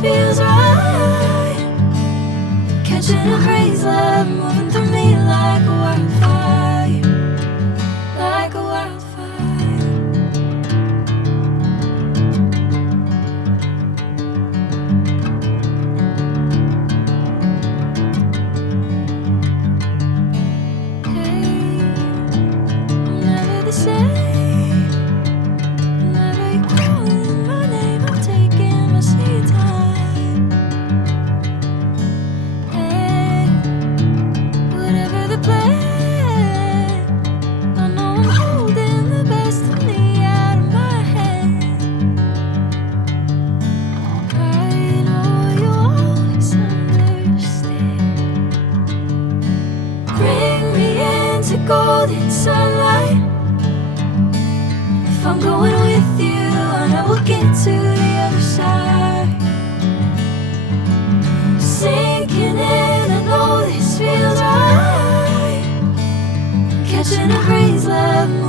this feels right. Catching a breeze, love moving through me like a wildfire, like a wildfire. Hey, I'm never the same. Whenever you're calling my name, I'm taking my sweet time. Hey, whatever the plan, I know I'm holding the best of me out of my hand. I know you always understand. Bring me into golden sunlight. If I'm going with you, I know we'll get to the other side. Sinking in, I know this feels right. Catching a breeze, love.